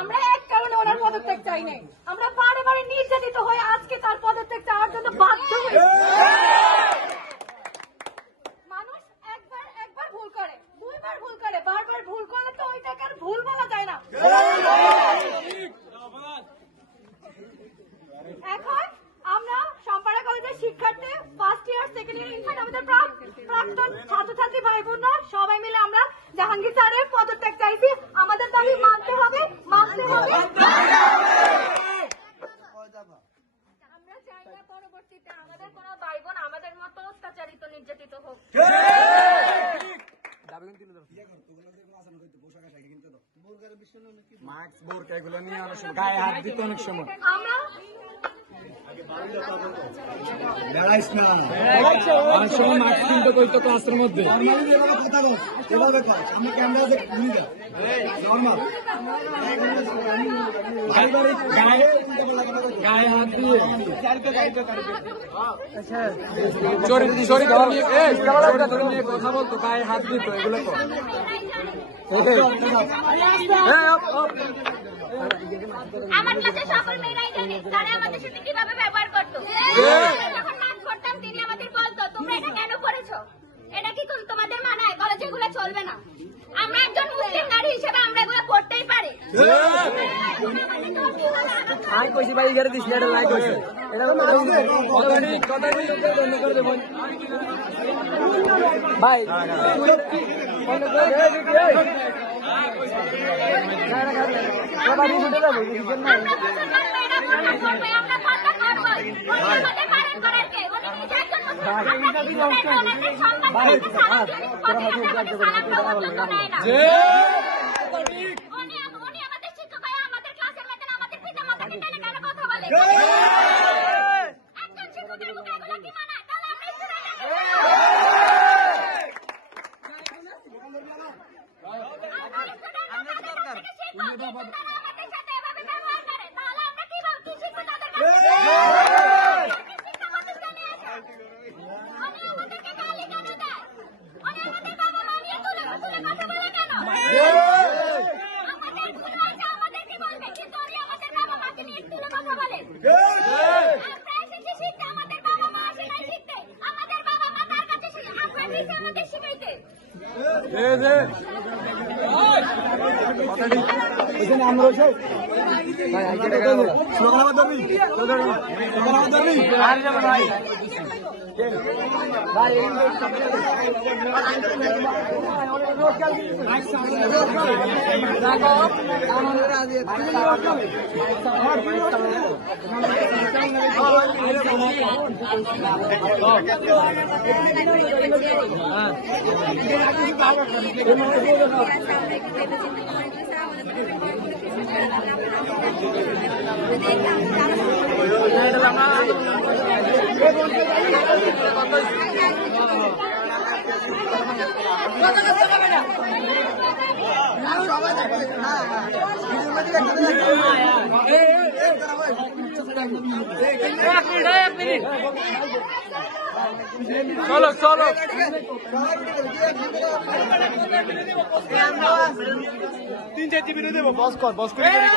আমরা এক কারণে ওনার পদত্যাগ চাই নাই, আমরা বারে বারে নির্যাতিত হয়ে আজকে তার পদত্যাগ চাওয়ার জন্য বাধ্য হই। মানুষ একবার ভুল করে, দুইবার ভুল করে, বারবার ভুল করলে তো ওইটাকে আর ভুল বলা যায় না। এখন আমরা সম্পাড়া কলেজের শিক্ষার্থী, first year, second year, in fact আমাদের প্রাক্তন ছাত্রছাত্রী ভাই বোনরা সবাই মিলে আমরা জাহাঙ্গীর স্যারের পদত্যাগ চাইছি। আমাদের দাবি মানতে হবে, মানতে হবে। আমরা চাই না পরবর্তীতে আমাদের কোনো ভাই বোন আমাদের মতো অত্যাচারিত, নির্যাতিত হোক। আমরা ক্লাসের মধ্যে গায়ে হাত দিয়ে কথা বলতো, গায়ে হাত দিত, এগুলো তো আমার কাছে সকল মেয়েরাই জানে তারা আমাদের সাথে কিভাবে ব্যবহার করতো। যখন নাচ করতাম তিনি আমাদের বলতো, তোমরা এটা কেন করেছো, এটা কি তোমাদের মানায়, কলেজে এগুলো চলবে না। আমরা একজন মুসলিম নারী হিসেবে আমরা এগুলো করতেই পারি। ভাই চলো চলো 3-4 মিনিট দেবো, বস কর